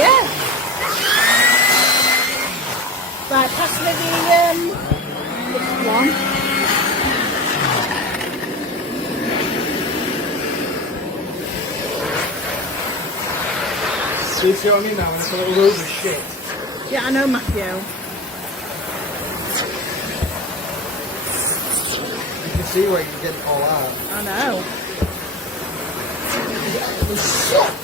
Yeah. Right, pass me the one. Do you see what I mean now? When it's a little load of shit. Yeah, I know, Matthew. You can see where you get it all out. I know. Shit!